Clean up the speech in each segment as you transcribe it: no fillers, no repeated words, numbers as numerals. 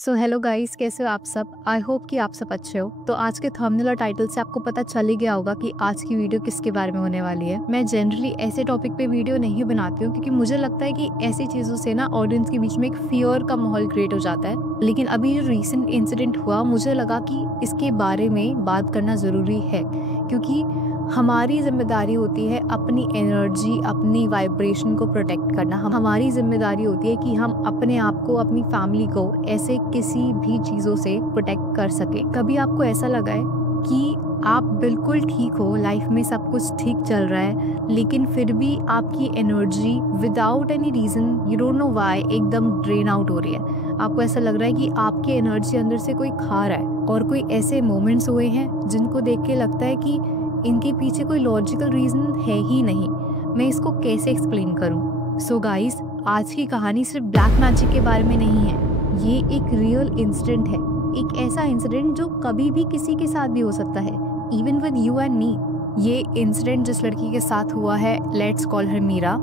So hello guys, कैसे हो आप सब। आई होप कि आप सब अच्छे हो। तो आज के थंबनेल और टाइटल से आपको पता चल ही गया होगा कि आज की वीडियो किसके बारे में होने वाली है। मैं जनरली ऐसे टॉपिक पे वीडियो नहीं बनाती हूँ क्योंकि मुझे लगता है कि ऐसी चीज़ों से ना ऑडियंस के बीच में एक फियर का माहौल क्रिएट हो जाता है। लेकिन अभी जो रिसेंट इंसिडेंट हुआ, मुझे लगा कि इसके बारे में बात करना ज़रूरी है क्योंकि हमारी जिम्मेदारी होती है अपनी एनर्जी, अपनी वाइब्रेशन को प्रोटेक्ट करना। हमारी जिम्मेदारी होती है कि हम अपने आप को, अपनी फैमिली को ऐसे किसी भी चीज़ों से प्रोटेक्ट कर सके। कभी आपको ऐसा लगा है कि आप बिल्कुल ठीक हो, लाइफ में सब कुछ ठीक चल रहा है, लेकिन फिर भी आपकी energy without any reason, you don't know why, एकदम ड्रेन आउट हो रही है। आपको ऐसा लग रहा है कि आपकी एनर्जी अंदर से कोई खा रहा है। और कोई ऐसे मोमेंट्स हुए हैं जिनको देख के लगता है कि इनके पीछे कोई लॉजिकल रीज़न है ही नहीं। मैं इसको कैसे एक्सप्लेन करूं। सो गाइस, आज की कहानी सिर्फ ब्लैक मैजिक के बारे में नहीं है। ये एक रियल इंसिडेंट है, एक ऐसा इंसिडेंट जो कभी भी किसी के साथ भी हो सकता है, even with you and me. ये इंसिडेंट जिस लड़की के साथ हुआ है, लेट्स कॉल हर मीरा।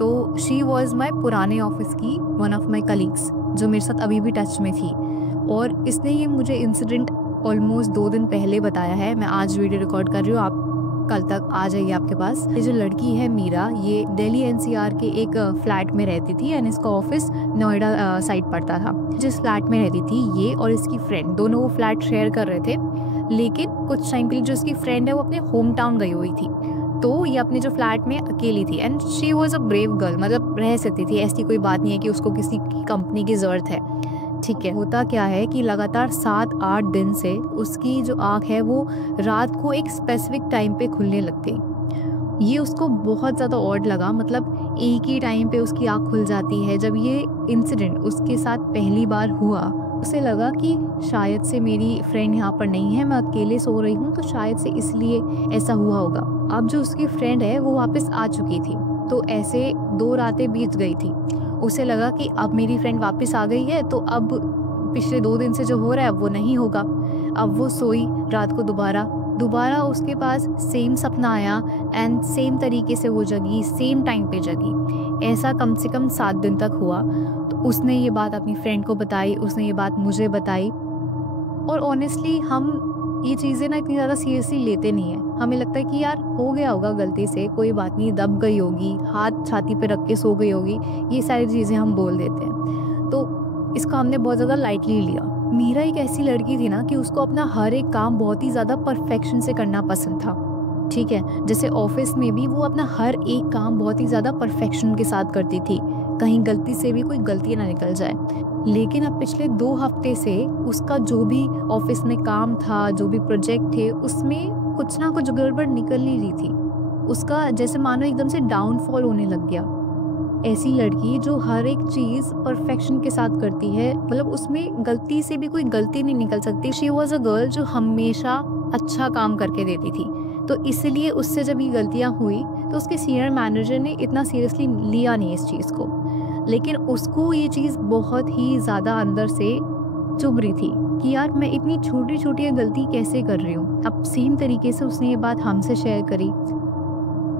तो शी वॉज माई पुराने ऑफिस की वन ऑफ माई कलीग्स जो मेरे साथ अभी भी टच में थी। और इसने ये मुझे इंसिडेंट ऑलमोस्ट 2 दिन पहले बताया है। मैं आज वीडियो रिकॉर्ड कर रही हूँ, आप कल तक आ जाइए आपके पास। ये जो लड़की है मीरा, ये दिल्ली एनसीआर के एक फ्लैट में रहती थी एंड इसका ऑफिस नोएडा साइड पड़ता था। जिस फ्लैट में रहती थी ये और इसकी फ्रेंड, दोनों वो फ्लैट शेयर कर रहे थे। लेकिन कुछ टाइम के लिए जो इसकी फ्रेंड है वो अपने होम टाउन गई हुई थी, तो ये अपने जो फ्लैट में अकेली थी। And she was a brave girl, मतलब रह सकती थी, ऐसी कोई बात नहीं है कि उसको किसी की कंपनी की ज़रूरत है। ठीक है, होता क्या है कि लगातार 7-8 दिन से उसकी जो आँख है वो रात को एक स्पेसिफिक टाइम पे खुलने लग गई। ये उसको बहुत ज़्यादा ऑड लगा, मतलब एक ही टाइम पे उसकी आँख खुल जाती है। जब ये इंसिडेंट उसके साथ पहली बार हुआ, उसे लगा कि शायद से मेरी फ्रेंड यहाँ पर नहीं है, मैं अकेले सो रही हूँ, तो शायद से इसलिए ऐसा हुआ होगा। अब जो उसकी फ्रेंड है वो वापस आ चुकी थी, तो ऐसे 2 रातें बीत गई थी। उसे लगा कि अब मेरी फ्रेंड वापस आ गई है, तो अब पिछले 2 दिन से जो हो रहा है वो नहीं होगा। अब वो सोई रात को, दोबारा उसके पास सेम सपना आया एंड सेम तरीके से वो जगी, सेम टाइम पे जगी। ऐसा कम से कम 7 दिन तक हुआ। तो उसने ये बात अपनी फ्रेंड को बताई, उसने ये बात मुझे बताई। और ऑनेस्टली हम ये चीज़ें ना इतनी ज़्यादा सीरियसली लेते नहीं हैं। हमें लगता है कि यार हो गया होगा गलती से, कोई बात नहीं, दब गई होगी, हाथ छाती पे रख के सो गई होगी, ये सारी चीज़ें हम बोल देते हैं। तो इसको हमने बहुत ज़्यादा लाइटली लिया। मीरा एक ऐसी लड़की थी ना कि उसको अपना हर एक काम बहुत ही ज़्यादा परफेक्शन से करना पसंद था। ठीक है, जैसे ऑफिस में भी वो अपना हर एक काम बहुत ही ज़्यादा परफेक्शन के साथ करती थी, कहीं गलती से भी कोई गलती ना निकल जाए। लेकिन अब पिछले 2 हफ्ते से उसका जो भी ऑफिस में काम था, जो भी प्रोजेक्ट थे, उसमें कुछ ना कुछ गड़बड़ निकल ही रही थी। उसका जैसे मानो एकदम से डाउनफॉल होने लग गया। ऐसी लड़की जो हर एक चीज़ परफेक्शन के साथ करती है, मतलब उसमें गलती से भी कोई गलती नहीं निकल सकती। शी वॉज अ गर्ल जो हमेशा अच्छा काम करके देती थी। तो इसलिए उससे जब ये गलतियाँ हुई तो उसके सीनियर मैनेजर ने इतना सीरियसली लिया नहीं इस चीज़ को। लेकिन उसको ये चीज़ बहुत ही ज़्यादा अंदर से चुभ रही थी कि यार मैं इतनी छोटी छोटी गलती कैसे कर रही हूँ। अब सेम तरीके से उसने ये बात हमसे शेयर करी।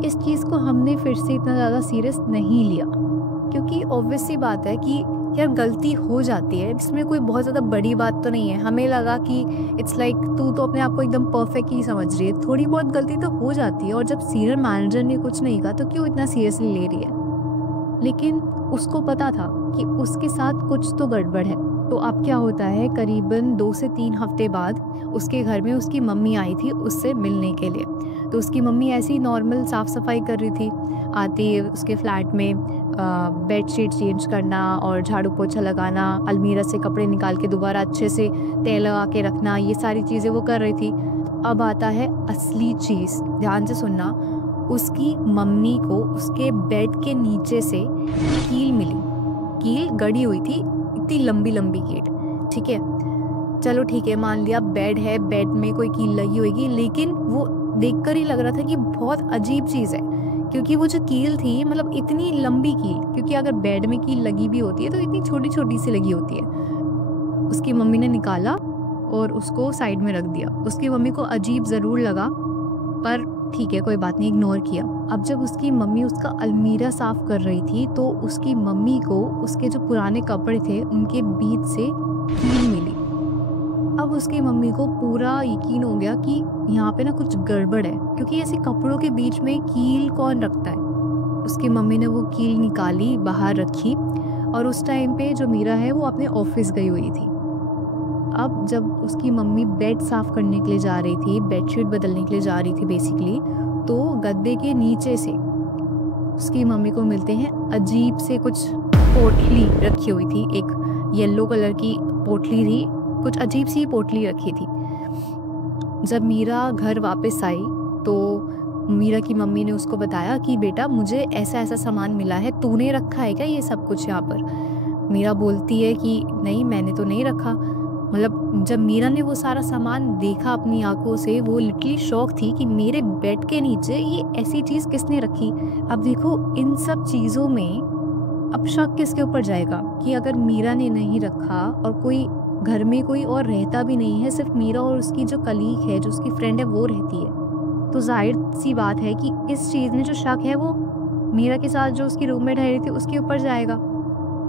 इस चीज़ को हमने फिर से इतना ज़्यादा सीरियस नहीं लिया क्योंकि ऑब्वियस सी बात है कि यार गलती हो जाती है, इसमें कोई बहुत ज़्यादा बड़ी बात तो नहीं है। हमें लगा कि इट्स लाइक तू तो अपने आप को एकदम परफेक्ट ही समझ रही है, थोड़ी बहुत गलती तो हो जाती है। और जब सीनियर मैनेजर ने कुछ नहीं कहा तो क्यों इतना सीरियसली ले रही है। लेकिन उसको पता था कि उसके साथ कुछ तो गड़बड़ है। तो अब क्या होता है, करीबन 2 से 3 हफ्ते बाद उसके घर में उसकी मम्मी आई थी उससे मिलने के लिए। तो उसकी मम्मी ऐसे ही नॉर्मल साफ़ सफाई कर रही थी। आती है उसके फ्लैट में बेडशीट चेंज करना और झाड़ू पोछा लगाना, अलमीरा से कपड़े निकाल के दोबारा अच्छे से तय लगा के रखना, ये सारी चीज़ें वो कर रही थी। अब आता है असली चीज़, ध्यान से सुनना। उसकी मम्मी को उसके बेड के नीचे से कील मिली। कील गड़ी हुई थी, इतनी लंबी लंबी कील। ठीक है, चलो ठीक है, मान लिया बेड है, बेड में कोई कील लगी होगी, लेकिन वो देखकर ही लग रहा था कि बहुत अजीब चीज़ है क्योंकि वो जो कील थी, मतलब इतनी लंबी कील, क्योंकि अगर बेड में कील लगी भी होती है तो इतनी छोटी छोटी सी लगी होती है। उसकी मम्मी ने निकाला और उसको साइड में रख दिया। उसकी मम्मी को अजीब ज़रूर लगा, पर ठीक है कोई बात नहीं, इग्नोर किया। अब जब उसकी मम्मी उसका अलमीरा साफ कर रही थी तो उसकी मम्मी को उसके जो पुराने कपड़े थे उनके बीच से कील अब उसकी मम्मी को पूरा यकीन हो गया कि यहाँ पे ना कुछ गड़बड़ है, क्योंकि ऐसे कपड़ों के बीच में कील कौन रखता है। उसकी मम्मी ने वो कील निकाली, बाहर रखी, और उस टाइम पे जो मीरा है वो अपने ऑफिस गई हुई थी। अब जब उसकी मम्मी बेड साफ करने के लिए जा रही थी, बेडशीट बदलने के लिए जा रही थी बेसिकली, तो गद्दे के नीचे से उसकी मम्मी को मिलते हैं अजीब से कुछ पोटली रखी हुई थी। एक येलो कलर की पोटली थी, कुछ अजीब सी पोटली रखी थी। जब मीरा घर वापस आई तो मीरा की मम्मी ने उसको बताया कि बेटा मुझे ऐसा ऐसा सामान मिला है, तूने रखा है क्या ये सब कुछ यहाँ पर। मीरा बोलती है कि नहीं, मैंने तो नहीं रखा। मतलब जब मीरा ने वो सारा सामान देखा अपनी आंखों से, वो लिटरली शॉक थी कि मेरे बेड के नीचे ये ऐसी चीज़ किसने रखी। अब देखो इन सब चीज़ों में अब शक किसके ऊपर जाएगा कि अगर मीरा ने नहीं रखा और कोई घर में कोई और रहता भी नहीं है, सिर्फ मीरा और उसकी जो कलीग है, जो उसकी फ्रेंड है, वो रहती है, तो जाहिर सी बात है कि इस चीज़ में जो शक है वो मीरा के साथ जो उसकी रूममेट रह रही थी उसके ऊपर जाएगा।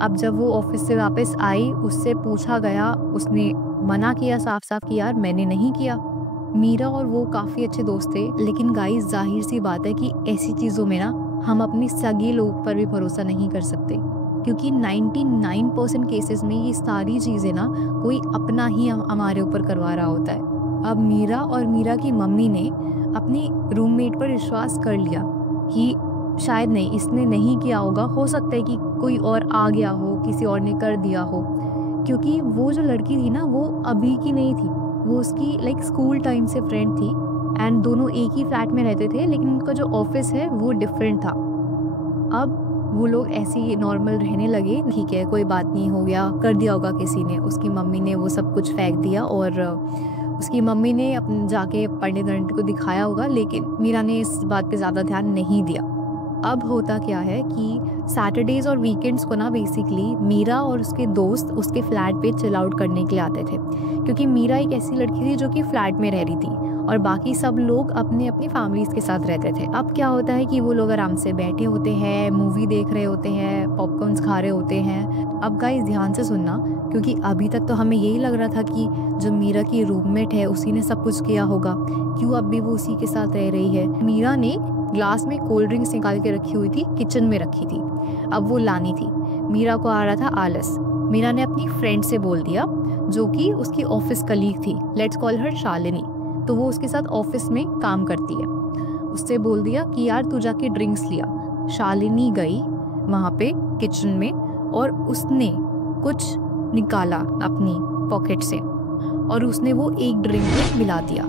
अब जब वो ऑफिस से वापस आई, उससे पूछा गया, उसने मना किया साफ साफ कि यार मैंने नहीं किया। मीरा और वो काफ़ी अच्छे दोस्त थे, लेकिन गाइस जाहिर सी बात है कि ऐसी चीज़ों में ना हम अपनी सगे लोग पर भी भरोसा नहीं कर सकते, क्योंकि 99% केसेस में ये सारी चीज़ें ना कोई अपना ही हमारे ऊपर करवा रहा होता है। अब मीरा और मीरा की मम्मी ने अपनी रूममेट पर विश्वास कर लिया कि शायद नहीं, इसने नहीं किया होगा, हो सकता है कि कोई और आ गया हो, किसी और ने कर दिया हो, क्योंकि वो जो लड़की थी ना वो अभी की नहीं थी, वो उसकी लाइक स्कूल टाइम से फ्रेंड थी एंड दोनों एक ही फ्लैट में रहते थे, लेकिन उनका जो ऑफिस है वो डिफरेंट था। अब वो लोग ऐसे ही नॉर्मल रहने लगे, ठीक है कोई बात नहीं, हो गया, कर दिया होगा किसी ने। उसकी मम्मी ने वो सब कुछ फेंक दिया और उसकी मम्मी ने अपने जाके पंडित को दिखाया होगा, लेकिन मीरा ने इस बात पे ज़्यादा ध्यान नहीं दिया। अब होता क्या है कि सैटरडेज़ और वीकेंड्स को ना बेसिकली मीरा और उसके दोस्त उसके फ्लैट पे चिल आउट करने के लिए आते थे, क्योंकि मीरा एक ऐसी लड़की थी जो कि फ्लैट में रह रही थी और बाकी सब लोग अपने अपनी फैमिलीज़ के साथ रहते थे। अब क्या होता है कि वो लोग आराम से बैठे होते हैं, मूवी देख रहे होते हैं, पॉपकॉर्न्स खा रहे होते हैं। अब गाइस ध्यान से सुनना, क्योंकि अभी तक तो हमें यही लग रहा था कि जो मीरा की रूममेट है उसी ने सब कुछ किया होगा, क्यों अब भी वो उसी के साथ रह रही है। मीरा ने ग्लास में कोल्ड ड्रिंक्स निकाल के रखी हुई थी, किचन में रखी थी, अब वो लानी थी। मीरा को आ रहा था आलस। मीरा ने अपनी फ्रेंड से बोल दिया, जो कि उसकी ऑफिस कलीग थी, लेट्स कॉल हर शालिनी, तो वो उसके साथ ऑफिस में काम करती है। उससे बोल दिया कि यार तू जाके ड्रिंक्स लिया। शालिनी गई वहाँ पे किचन में और उसने कुछ निकाला अपनी पॉकेट से और उसने वो एक ड्रिंक में मिला दिया।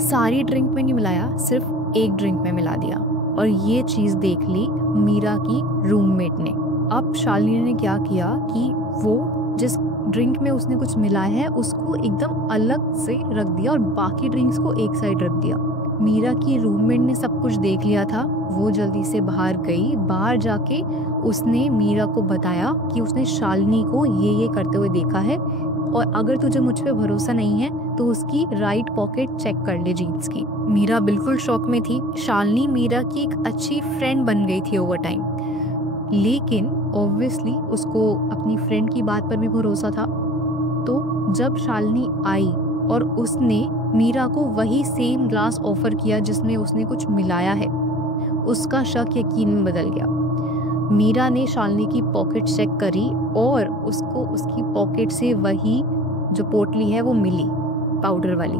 सारी ड्रिंक में नहीं मिलाया, सिर्फ एक ड्रिंक में मिला दिया, और ये चीज़ देख ली मीरा की रूममेट ने। अब शालिनी ने क्या किया कि वो जिस ड्रिंक में उसने कुछ मिलाया है उसको एकदम अलग से रख दिया और बाकी ड्रिंक्स को एक साइड रख दिया। मीरा की रूममेट ने सब कुछ देख लिया था, वो जल्दी से बाहर गई। बाहर जाके उसने मीरा को बताया कि उसने शालिनी को ये करते हुए देखा है, और अगर तुझे मुझ पे भरोसा नहीं है तो उसकी राइट पॉकेट चेक कर ले जीन्स की। मीरा बिल्कुल शॉक में थी। शालिनी मीरा की एक अच्छी फ्रेंड बन गई थी ओवर टाइम, लेकिन ऑब्वियसली उसको अपनी फ्रेंड की बात पर भी भरोसा था। तो जब शालिनी आई और उसने मीरा को वही सेम ग्लास ऑफर किया जिसमें उसने कुछ मिलाया है, उसका शक यकीन में बदल गया। मीरा ने शालिनी की पॉकेट चेक करी और उसको उसकी पॉकेट से वही जो पोटली है वो मिली, पाउडर वाली,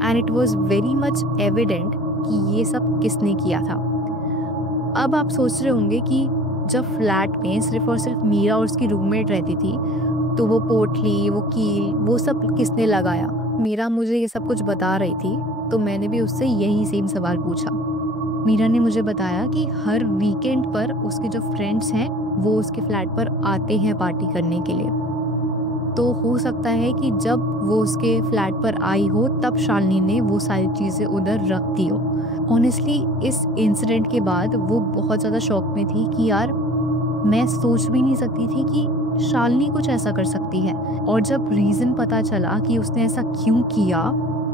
and it was very much evident कि ये सब किसने किया था। अब आप सोच रहे होंगे कि जब फ्लैट में सिर्फ और सिर्फ मीरा और उसकी रूममेट रहती थी, तो वो पोटली, वो कील, वो सब किसने लगाया। मीरा मुझे ये सब कुछ बता रही थी, तो मैंने भी उससे यही सेम सवाल पूछा। मीरा ने मुझे बताया कि हर वीकेंड पर उसके जो फ्रेंड्स हैं वो उसके फ्लैट पर आते हैं पार्टी करने के लिए। तो हो सकता है कि जब वो उसके फ्लैट पर आई हो तब शालिनी ने वो सारी चीज़ें उधर रख दी हो। ऑनेस्टली इस इंसिडेंट के बाद वो बहुत ज़्यादा शॉक में थी कि यार मैं सोच भी नहीं सकती थी कि शालिनी कुछ ऐसा कर सकती है। और जब रीज़न पता चला कि उसने ऐसा क्यों किया,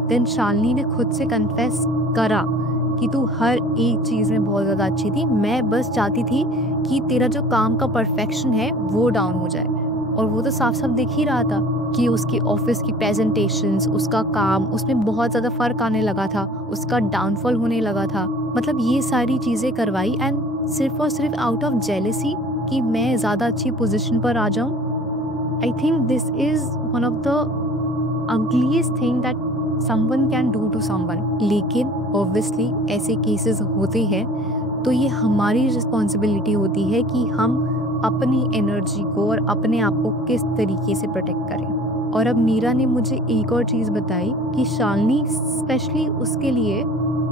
देन शालिनी ने खुद से कन्फेस करा कि तू हर एक चीज़ में बहुत ज़्यादा अच्छी थी, मैं बस चाहती थी कि तेरा जो काम का परफेक्शन है वो डाउन हो जाए। और वो तो साफ साफ दिख ही रहा था। कि उसकी ऑफिस की प्रेजेंटेशंस, उसका काम, उसमें बहुत ज़्यादा फ़र्क आने लगा था, उसका डाउनफॉल होने लगा था। मतलब ये सारी चीज़ें करवाई एंड सिर्फ और सिर्फ आउट ऑफ जेलेसी कि मैं ज़्यादा अच्छी पोजीशन पर आ जाऊँ। I think this is one of the ugliest thing that someone can do to someone. लेकिन ऑब्वियसली ऐसे केसेस होते हैं, तो ये हमारी रिस्पॉन्सिबिलिटी होती है कि हम अपनी एनर्जी को और अपने आप को किस तरीके से प्रोटेक्ट करें। और अब मीरा ने मुझे एक और चीज़ बताई कि शालिनी स्पेशली उसके लिए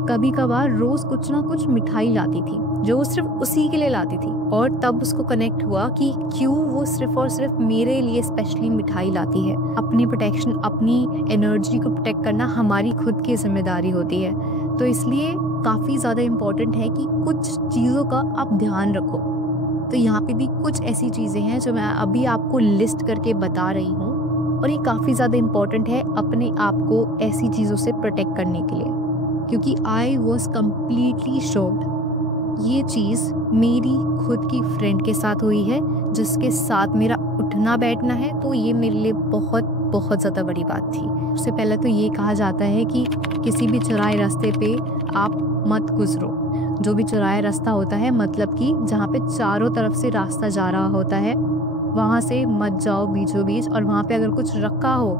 कभी कभार रोज़ कुछ ना कुछ मिठाई लाती थी, जो वो सिर्फ उसी के लिए लाती थी। और तब उसको कनेक्ट हुआ कि क्यों वो सिर्फ और सिर्फ मेरे लिए स्पेशली मिठाई लाती है। अपनी प्रोटेक्शन, अपनी एनर्जी को प्रोटेक्ट करना हमारी खुद की जिम्मेदारी होती है। तो इसलिए काफ़ी ज़्यादा इम्पॉर्टेंट है कि कुछ चीज़ों का आप ध्यान रखो। तो यहाँ पे भी कुछ ऐसी चीज़ें हैं जो मैं अभी आपको लिस्ट करके बता रही हूँ, और ये काफ़ी ज़्यादा इम्पॉर्टेंट है अपने आप को ऐसी चीज़ों से प्रोटेक्ट करने के लिए। क्योंकि आई वॉज कम्प्लीटली शॉक्ड। ये चीज़ मेरी खुद की फ्रेंड के साथ हुई है, जिसके साथ मेरा उठना बैठना है, तो ये मेरे लिए बहुत बहुत ज़्यादा बड़ी बात थी। उससे पहले तो ये कहा जाता है कि किसी भी चौराहे रास्ते पे आप मत गुजरो। जो भी चौराहे रास्ता होता है, मतलब कि जहाँ पे चारों तरफ से रास्ता जा रहा होता है, वहाँ से मत जाओ बीचों बीच। और वहाँ पे अगर कुछ रखा हो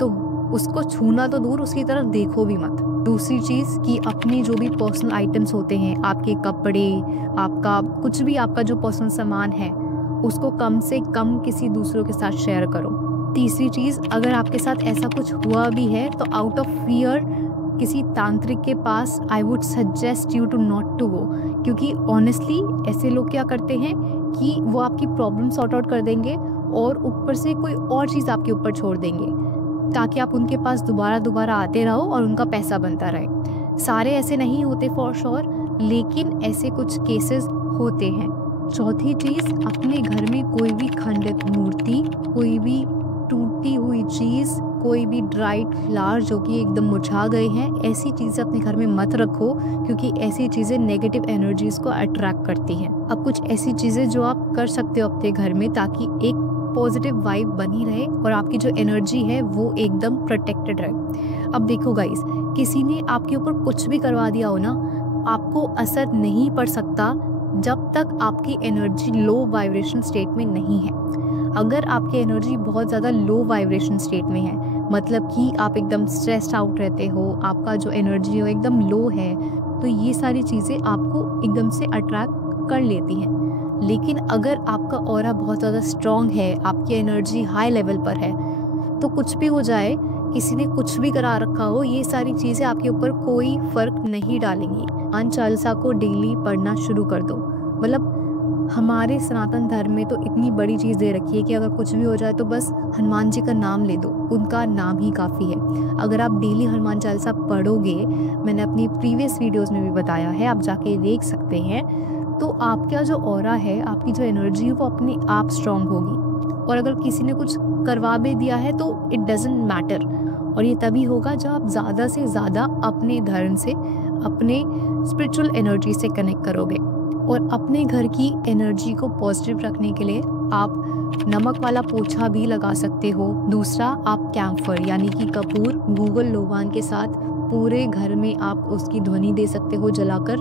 तो उसको छूना तो दूर, उसकी तरफ देखो भी मत। दूसरी चीज़ कि अपने जो भी पर्सनल आइटम्स होते हैं, आपके कपड़े, आपका कुछ भी, आपका जो पर्सनल सामान है, उसको कम से कम किसी दूसरों के साथ शेयर करो। तीसरी चीज़, अगर आपके साथ ऐसा कुछ हुआ भी है तो आउट ऑफ फियर किसी तांत्रिक के पास I would suggest you to not to go. क्योंकि ऑनेस्टली ऐसे लोग क्या करते हैं कि वो आपकी प्रॉब्लम सॉर्ट आउट कर देंगे और ऊपर से कोई और चीज़ आपके ऊपर छोड़ देंगे, ताकि आप उनके पास दोबारा दोबारा आते रहो और उनका पैसा बनता रहे। सारे ऐसे नहीं होते फॉर श्योर, लेकिन ऐसे कुछ केसेस होते हैं। चौथी चीज़, अपने घर में कोई भी खंडित मूर्ति, कोई भी टूटी हुई चीज़, कोई भी ड्राइड फ्लावर जो कि एकदम मुरझा गए हैं, ऐसी चीज़ें अपने घर में मत रखो, क्योंकि ऐसी चीज़ें नेगेटिव एनर्जीज़ को अट्रैक्ट करती हैं। अब कुछ ऐसी चीज़ें जो आप कर सकते हो अपने घर में, ताकि एक पॉजिटिव वाइब बनी रहे और आपकी जो एनर्जी है वो एकदम प्रोटेक्टेड रहे। अब देखो गाइस, किसी ने आपके ऊपर कुछ भी करवा दिया हो ना, आपको असर नहीं पड़ सकता जब तक आपकी एनर्जी लो वाइब्रेशन स्टेट में नहीं है। अगर आपकी एनर्जी बहुत ज़्यादा लो वाइब्रेशन स्टेट में है, मतलब कि आप एकदम स्ट्रेस्ड आउट रहते हो, आपका जो एनर्जी हो एकदम लो है, तो ये सारी चीज़ें आपको एकदम से अट्रैक्ट कर लेती हैं। लेकिन अगर आपका ऑरा बहुत ज़्यादा स्ट्रॉन्ग है, आपकी एनर्जी हाई लेवल पर है, तो कुछ भी हो जाए, किसी ने कुछ भी करा रखा हो, ये सारी चीज़ें आपके ऊपर कोई फ़र्क नहीं डालेंगी। हनुमान चालीसा को डेली पढ़ना शुरू कर दो। मतलब हमारे सनातन धर्म में तो इतनी बड़ी चीज़ दे रखी है कि अगर कुछ भी हो जाए तो बस हनुमान जी का नाम ले दो, उनका नाम ही काफ़ी है। अगर आप डेली हनुमान चालीसा पढ़ोगे, मैंने अपनी प्रीवियस वीडियोस में भी बताया है, आप जाके देख सकते हैं, तो आपका जो ऑरा है, आपकी जो एनर्जी है, वो अपने आप स्ट्रॉन्ग होगी। और अगर किसी ने कुछ करवा भी दिया है तो इट डजेंट मैटर। और ये तभी होगा जब आप ज़्यादा से ज़्यादा अपने धर्म से, अपने स्पिरिचुअल एनर्जी से कनेक्ट करोगे। और अपने घर की एनर्जी को पॉजिटिव रखने के लिए आप नमक वाला पोछा भी लगा सकते हो। दूसरा, आप कैम्फर यानी कि कपूर गूगल लोबान के साथ पूरे घर में आप उसकी ध्वनि दे सकते हो जलाकर।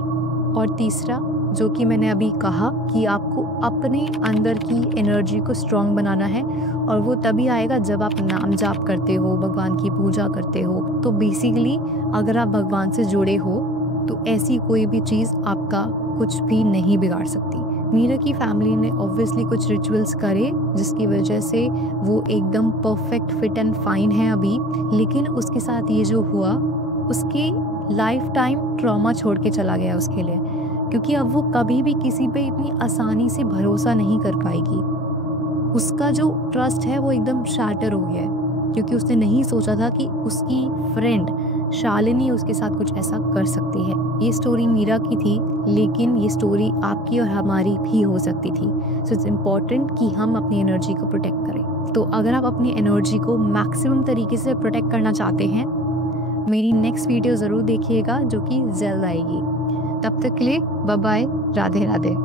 और तीसरा, जो कि मैंने अभी कहा कि आपको अपने अंदर की एनर्जी को स्ट्रॉन्ग बनाना है, और वो तभी आएगा जब आप नाम जाप करते हो, भगवान की पूजा करते हो। तो बेसिकली अगर आप भगवान से जुड़े हो तो ऐसी कोई भी चीज़ आपका कुछ भी नहीं बिगाड़ सकती। मीरा की फैमिली ने ऑब्वियसली कुछ रिचुअल्स करे, जिसकी वजह से वो एकदम परफेक्ट फिट एंड फाइन है अभी। लेकिन उसके साथ ये जो हुआ, उसके लाइफ टाइम ट्रॉमा छोड़ के चला गया उसके लिए, क्योंकि अब वो कभी भी किसी पे इतनी आसानी से भरोसा नहीं कर पाएगी। उसका जो ट्रस्ट है वो एकदम शैटर हो गया है, क्योंकि उसने नहीं सोचा था कि उसकी फ्रेंड शालिनी उसके साथ कुछ ऐसा कर सकती है। ये स्टोरी मीरा की थी, लेकिन ये स्टोरी आपकी और हमारी भी हो सकती थी। सो इट्स इम्पॉर्टेंट कि हम अपनी एनर्जी को प्रोटेक्ट करें। तो अगर आप अपनी एनर्जी को मैक्सिमम तरीके से प्रोटेक्ट करना चाहते हैं, मेरी नेक्स्ट वीडियो ज़रूर देखिएगा, जो कि जल्द आएगी। तब तक के लिए बाय बाय, राधे राधे।